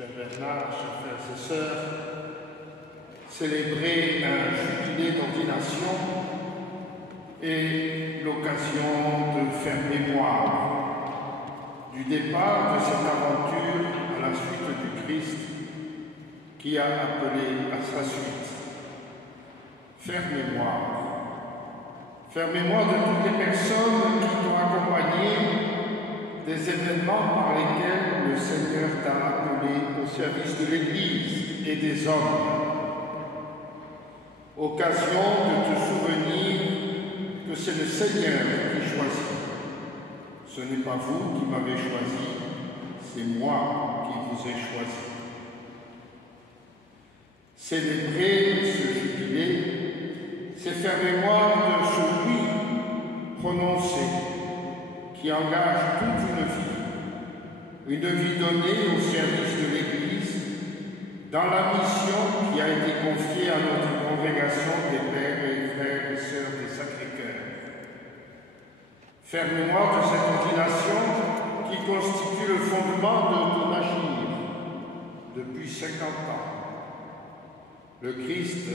Cher Bernard, chers frères et sœurs, célébrer un jubilé d'ordination est l'occasion de faire mémoire du départ de cette aventure à la suite du Christ qui a appelé à sa suite. Faire mémoire de toutes les personnes qui t'ont accompagné, des événements par lesquels le Seigneur t'a appelé au service de l'Église et des hommes. Occasion de te souvenir que c'est le Seigneur qui choisit. Ce n'est pas vous qui m'avez choisi, c'est moi qui vous ai choisi. Célébrer ce jubilé, c'est faire mémoire de ce oui prononcé qui engage toute une vie donnée au service de l'Église dans la mission qui a été confiée à notre congrégation des pères et frères et sœurs des Sacré-Cœur. Faire mémoire de cette ordination qui constitue le fondement de ton agir depuis 50 ans. Le Christ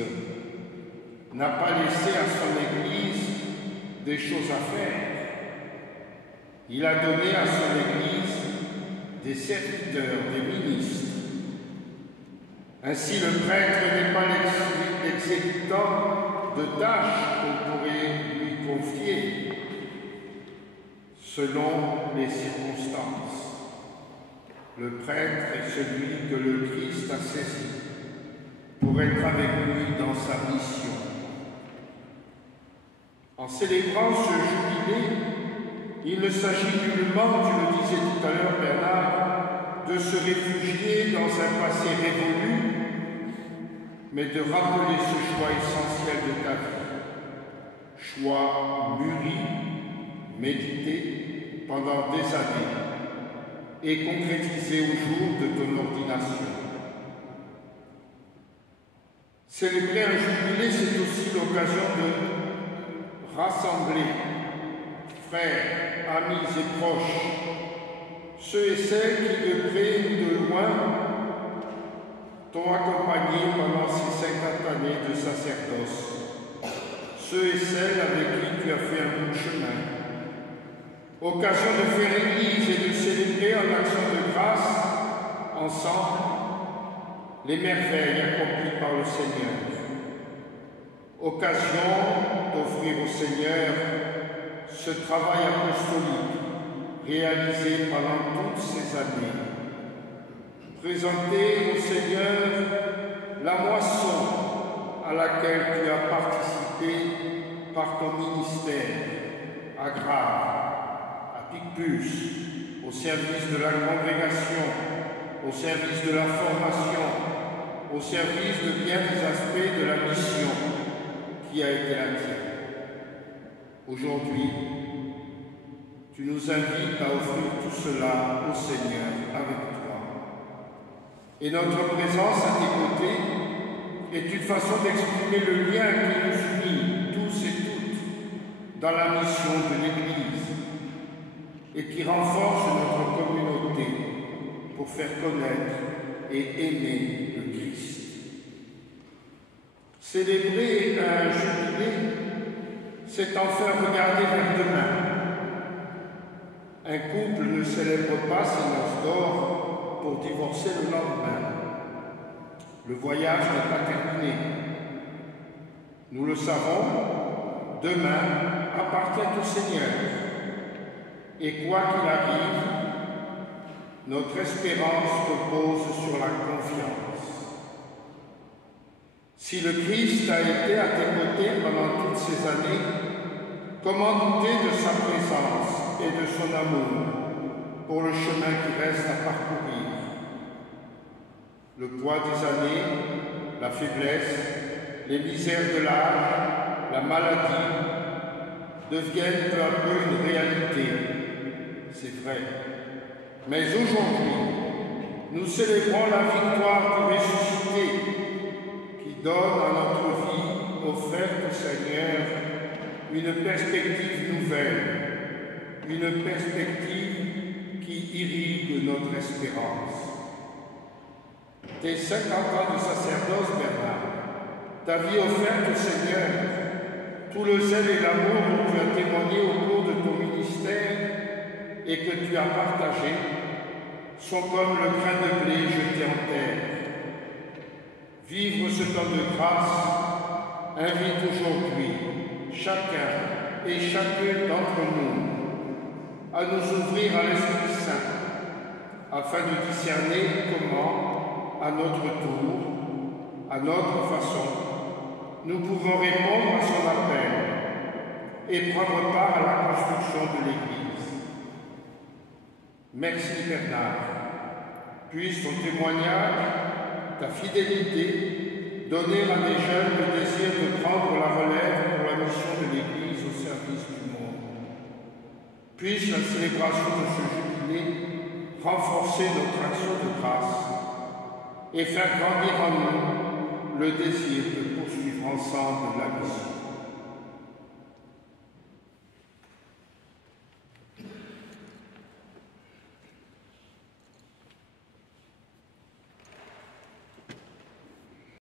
n'a pas laissé à son Église des choses à faire. Il a donné à son Église des serviteurs, des ministres. Ainsi, le prêtre n'est pas l'exécutant de tâches qu'on pourrait lui confier selon les circonstances. Le prêtre est celui que le Christ a saisi pour être avec lui dans sa mission. En célébrant ce jubilé, il ne s'agit nullement, tu le disais tout à l'heure Bernard, de se réfugier dans un passé révolu, mais de rappeler ce choix essentiel de ta vie. Choix mûri, médité pendant des années et concrétisé au jour de ton ordination. Célébrer un jubilé, c'est aussi l'occasion de rassembler frères, amis et proches, ceux et celles qui de près ou de loin t'ont accompagné pendant ces 50 années de sacerdoce, ceux et celles avec qui tu as fait un bout de chemin. Occasion de faire Église et de célébrer en action de grâce, ensemble, les merveilles accomplies par le Seigneur. Occasion d'offrir au Seigneur ce travail apostolique réalisé pendant toutes ces années. Présenter au Seigneur la moisson à laquelle tu as participé par ton ministère à Graves, à Picpus, au service de la congrégation, au service de la formation, au service de bien des aspects de la mission qui a été la tienne. Aujourd'hui, tu nous invites à offrir tout cela au Seigneur avec toi. Et notre présence à tes côtés est une façon d'exprimer le lien qui nous unit, tous et toutes, dans la mission de l'Église et qui renforce notre communauté pour faire connaître et aimer le Christ. Célébrer un jubilé, c'est enfin regarder vers demain. Un couple ne célèbre pas ses noces d'or pour divorcer le lendemain. Le voyage n'est pas terminé. Nous le savons, demain appartient au Seigneur. Et quoi qu'il arrive, notre espérance repose sur la confiance. Si le Christ a été à tes côtés pendant toutes ces années, comment douter de sa présence et de son amour pour le chemin qui reste à parcourir? Le poids des années, la faiblesse, les misères de l'âge, la maladie deviennent peu à peu une réalité. C'est vrai. Mais aujourd'hui, nous célébrons la victoire du ressuscité qui donne à notre vie offerte au Seigneur une perspective nouvelle, une perspective qui irrigue notre espérance. tes 50 ans de sacerdoce, Bernard, ta vie offerte au Seigneur, tout le zèle et l'amour dont tu as témoigné au cours de ton ministère et que tu as partagé, sont comme le grain de blé jeté en terre. Vivre ce temps de grâce invite aujourd'hui chacun et chacune d'entre nous à nous ouvrir à l'Esprit Saint, afin de discerner comment, à notre tour, à notre façon, nous pouvons répondre à son appel et prendre part à la construction de l'Église. Merci Bernard. Puisse ton témoignage, ta fidélité, donner à des jeunes le désir de prendre la relève pour la mission de l'Église au service du monde. Puisse la célébration de ce jubilé renforcer notre action de grâce et faire grandir en nous le désir de poursuivre ensemble la mission.